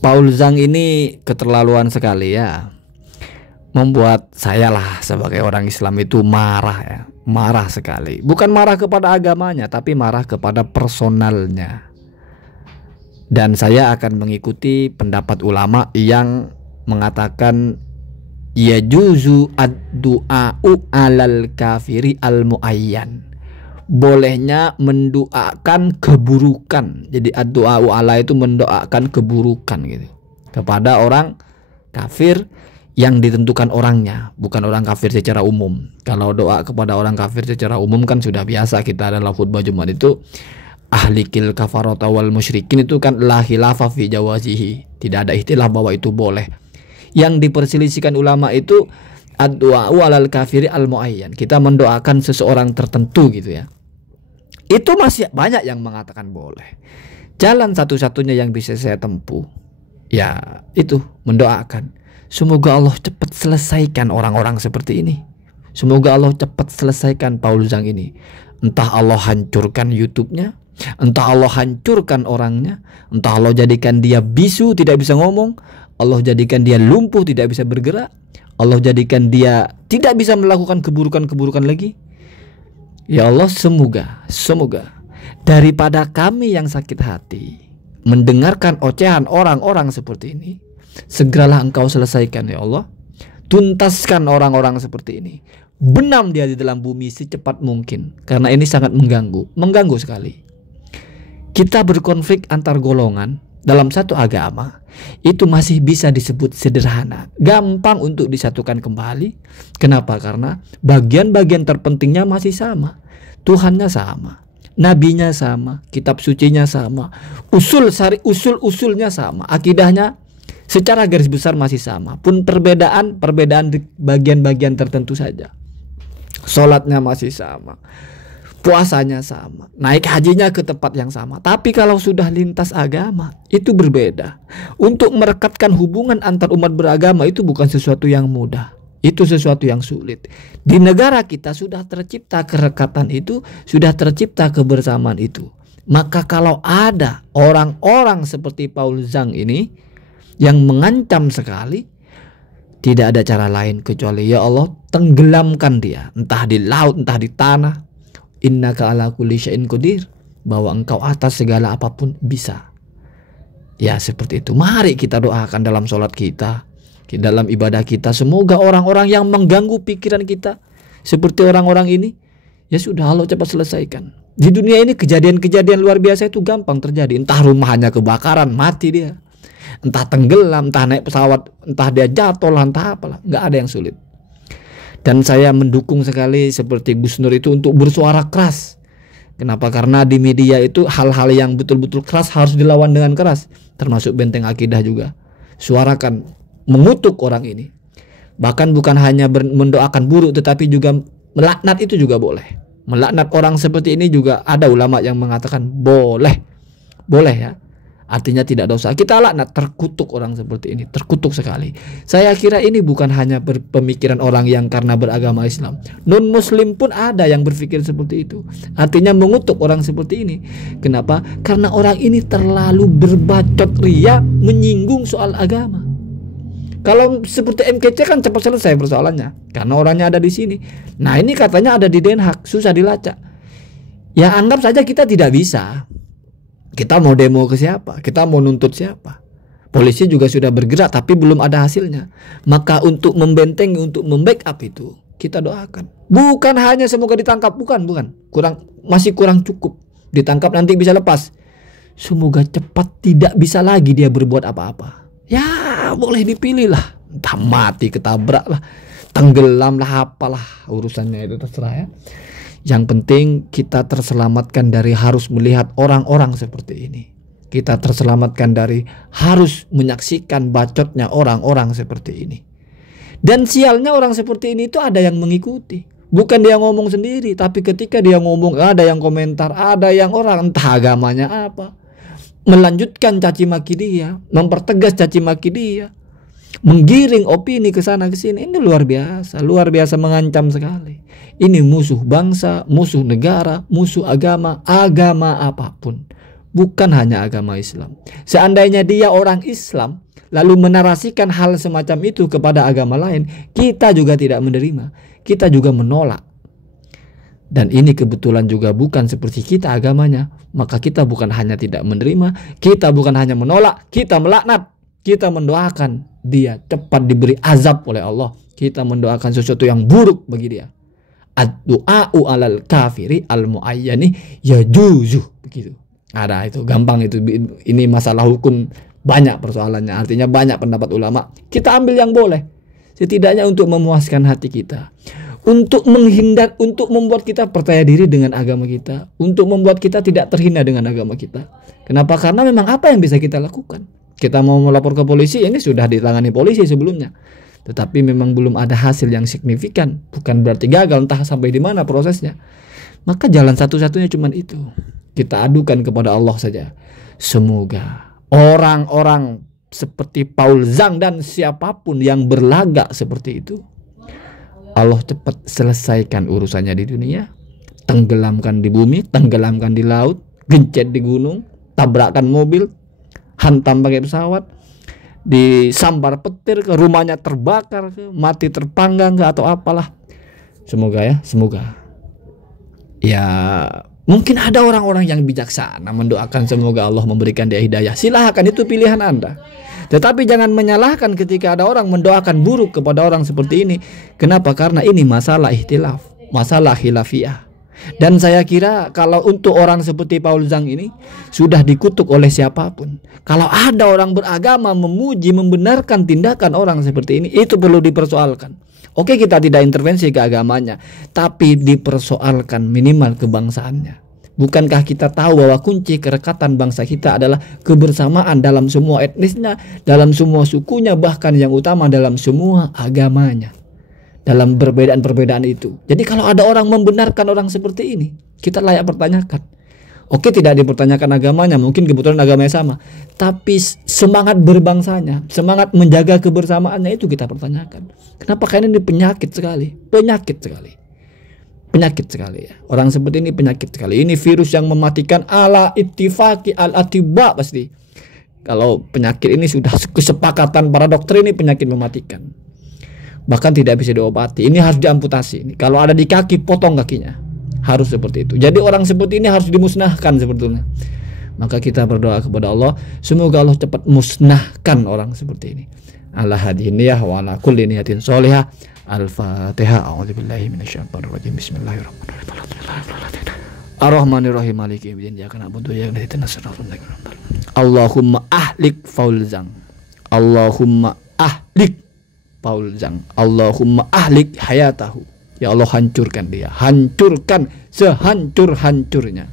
Paul Zhang ini keterlaluan sekali ya. Membuat saya lah sebagai orang Islam itu marah ya. Marah sekali. Bukan marah kepada agamanya, tapi marah kepada personalnya. Dan saya akan mengikuti pendapat ulama yang mengatakan ya juzu ad-du'a'u alal kafiri al-muayyan. Bolehnya mendoakan keburukan. Jadi ad-du'a'u ala itu mendoakan keburukan gitu kepada orang kafir yang ditentukan orangnya, bukan orang kafir secara umum. Kalau doa kepada orang kafir secara umum kan sudah biasa kita dalam khutbah Jumat itu ahlikil kafarata wal musyrikin, itu kan la khilafa fi jawazihi. Tidak ada istilah bahwa itu boleh. Yang diperselisihkan ulama itu ad-du'a'u alal kafiri al-muayyan. Kita mendoakan seseorang tertentu gitu ya. Itu masih banyak yang mengatakan boleh. Jalan satu-satunya yang bisa saya tempuh ya itu mendoakan. Semoga Allah cepat selesaikan orang-orang seperti ini. Semoga Allah cepat selesaikan Paul Zhang ini. Entah Allah hancurkan YouTube-nya, entah Allah hancurkan orangnya, entah Allah jadikan dia bisu tidak bisa ngomong, Allah jadikan dia lumpuh tidak bisa bergerak, Allah jadikan dia tidak bisa melakukan keburukan-keburukan lagi. Ya Allah, semoga daripada kami yang sakit hati mendengarkan ocehan orang-orang seperti ini, segeralah Engkau selesaikan ya Allah. Tuntaskan orang-orang seperti ini. Benam dia di dalam bumi secepat mungkin. Karena ini sangat mengganggu sekali. Kita berkonflik antar golongan dalam satu agama itu masih bisa disebut sederhana, gampang untuk disatukan kembali. Kenapa? Karena bagian-bagian terpentingnya masih sama. Tuhannya sama, nabinya sama, kitab sucinya sama, usul-usulnya sama, akidahnya secara garis besar masih sama. Pun perbedaan di bagian-bagian tertentu saja. Sholatnya masih sama, puasanya sama, naik hajinya ke tempat yang sama. Tapi kalau sudah lintas agama itu berbeda. Untuk merekatkan hubungan antar umat beragama itu bukan sesuatu yang mudah. Itu sesuatu yang sulit. Di negara kita sudah tercipta kerekatan itu, sudah tercipta kebersamaan itu. Maka kalau ada orang-orang seperti Paul Zhang ini yang mengancam sekali, tidak ada cara lain kecuali ya Allah tenggelamkan dia, entah di laut entah di tanah. Innaka ala kulli syai'in qadir, bahwa Engkau atas segala apapun bisa. Ya seperti itu. Mari kita doakan dalam sholat kita, dalam ibadah kita. Semoga orang-orang yang mengganggu pikiran kita seperti orang-orang ini, ya sudah Allah cepat selesaikan. Di dunia ini kejadian-kejadian luar biasa itu gampang terjadi. Entah rumahnya kebakaran, mati dia. Entah tenggelam, entah naik pesawat, entah dia jatuh lah, entah apalah. Nggak ada yang sulit. Dan saya mendukung sekali seperti Gus Nur itu untuk bersuara keras. Kenapa? Karena di media itu hal-hal yang betul-betul keras harus dilawan dengan keras. Termasuk benteng akidah juga. Suarakan, mengutuk orang ini. Bahkan bukan hanya mendoakan buruk, tetapi juga melaknat itu juga boleh. Melaknat orang seperti ini juga ada ulama yang mengatakan boleh. Boleh ya. Artinya tidak dosa. Kita laknat, terkutuk orang seperti ini, terkutuk sekali. Saya kira ini bukan hanya pemikiran orang yang karena beragama Islam. Non muslim pun ada yang berpikir seperti itu. Artinya mengutuk orang seperti ini. Kenapa? Karena orang ini terlalu berbacot ria, menyinggung soal agama. Kalau seperti MKC kan cepat selesai persoalannya, karena orangnya ada di sini. Nah ini katanya ada di Den Haag, susah dilacak. Ya anggap saja kita tidak bisa. Kita mau demo ke siapa? Kita mau nuntut siapa? Polisi juga sudah bergerak tapi belum ada hasilnya. Maka untuk membentengi, untuk membackup itu, kita doakan. Bukan hanya semoga ditangkap, bukan. Masih kurang cukup. Ditangkap nanti bisa lepas. Semoga cepat tidak bisa lagi dia berbuat apa-apa. Ya boleh dipilih lah. Entah mati, ketabrak lah, tenggelam lah, apalah urusannya itu terserah ya. Yang penting kita terselamatkan dari harus melihat orang-orang seperti ini. Kita terselamatkan dari harus menyaksikan bacotnya orang-orang seperti ini. Dan sialnya orang seperti ini itu ada yang mengikuti. Bukan dia ngomong sendiri, tapi ketika dia ngomong ada yang komentar, ada yang orang entah agamanya apa, melanjutkan caci maki dia, mempertegas caci maki dia, menggiring opini ke sana ke sini. Ini luar biasa mengancam sekali. Ini musuh bangsa, musuh negara, musuh agama apapun. bukan hanya agama Islam. Seandainya dia orang Islam lalu menarasikan hal semacam itu kepada agama lain, kita juga tidak menerima, kita juga menolak. Dan ini kebetulan juga bukan seperti kita agamanya, maka kita bukan hanya tidak menerima, kita bukan hanya menolak, kita melaknat, kita mendoakan dia cepat diberi azab oleh Allah, kita mendoakan sesuatu yang buruk bagi dia. Ad-du'a'u alal kafiri al-mu'ayyani yajuzu, begitu. Ada itu, gampang itu. Ini masalah hukum, banyak persoalannya, artinya banyak pendapat ulama. Kita ambil yang boleh, setidaknya untuk memuaskan hati kita, untuk menghindar, untuk membuat kita percaya diri dengan agama kita, untuk membuat kita tidak terhina dengan agama kita. Kenapa? Karena memang apa yang bisa kita lakukan? Kita mau melapor ke polisi, ini sudah ditangani polisi sebelumnya, tetapi memang belum ada hasil yang signifikan. Bukan berarti gagal, entah sampai di mana prosesnya. Maka jalan satu-satunya cuma itu, kita adukan kepada Allah saja. Semoga orang-orang seperti Paul Zhang dan siapapun yang berlagak seperti itu, Allah cepat selesaikan urusannya di dunia, tenggelamkan di bumi, tenggelamkan di laut, gencet di gunung, tabrakkan mobil, hantam pakai pesawat, disambar petir, ke rumahnya terbakar, ke mati terpanggang ke atau apalah. Semoga ya, semoga. Ya, mungkin ada orang-orang yang bijaksana mendoakan semoga Allah memberikan dia hidayah. Silahkan, itu pilihan Anda. Tetapi jangan menyalahkan ketika ada orang mendoakan buruk kepada orang seperti ini. Kenapa? Karena ini masalah ihtilaf, masalah khilafiyah. Dan saya kira kalau untuk orang seperti Paul Zhang ini sudah dikutuk oleh siapapun. Kalau ada orang beragama memuji, membenarkan tindakan orang seperti ini, itu perlu dipersoalkan. Oke, kita tidak intervensi ke agamanya, tapi dipersoalkan minimal kebangsaannya. Bukankah kita tahu bahwa kunci kerekatan bangsa kita adalah kebersamaan dalam semua etnisnya, dalam semua sukunya, bahkan yang utama dalam semua agamanya, dalam perbedaan-perbedaan itu. Jadi kalau ada orang membenarkan orang seperti ini, kita layak pertanyakan. Oke, tidak dipertanyakan agamanya, mungkin kebetulan agamanya sama, tapi semangat berbangsanya, semangat menjaga kebersamaannya itu kita pertanyakan. Kenapa? Karena ini penyakit sekali, penyakit sekali ya. Orang seperti ini penyakit sekali. Ini virus yang mematikan ala ittifaqi al-atibba pasti. Kalau penyakit ini sudah kesepakatan para dokter, ini penyakit mematikan, bahkan tidak bisa diobati. Ini harus diamputasi. Ini kalau ada di kaki, potong kakinya. Harus seperti itu. Jadi orang seperti ini harus dimusnahkan sebetulnya. Maka kita berdoa kepada Allah, semoga Allah cepat musnahkan orang seperti ini. Ala hadhihi niyyah wa ala kulli niyatin sholihah. Al-Fatihah. A'udzubillahi minasyaitonir rajim. Bismillahirrahmanirrahim. Ar-Rahmanir-Rahim. Maliki yaumiddin. Iyyaka na'budu wa iyyaka nasta'in. Allahumma ahlik Paul Zhang. Allahumma ahlik Paul Zhang. Allahumma ahlik hayatahu. Ya Allah, hancurkan dia, hancurkan sehancur-hancurnya.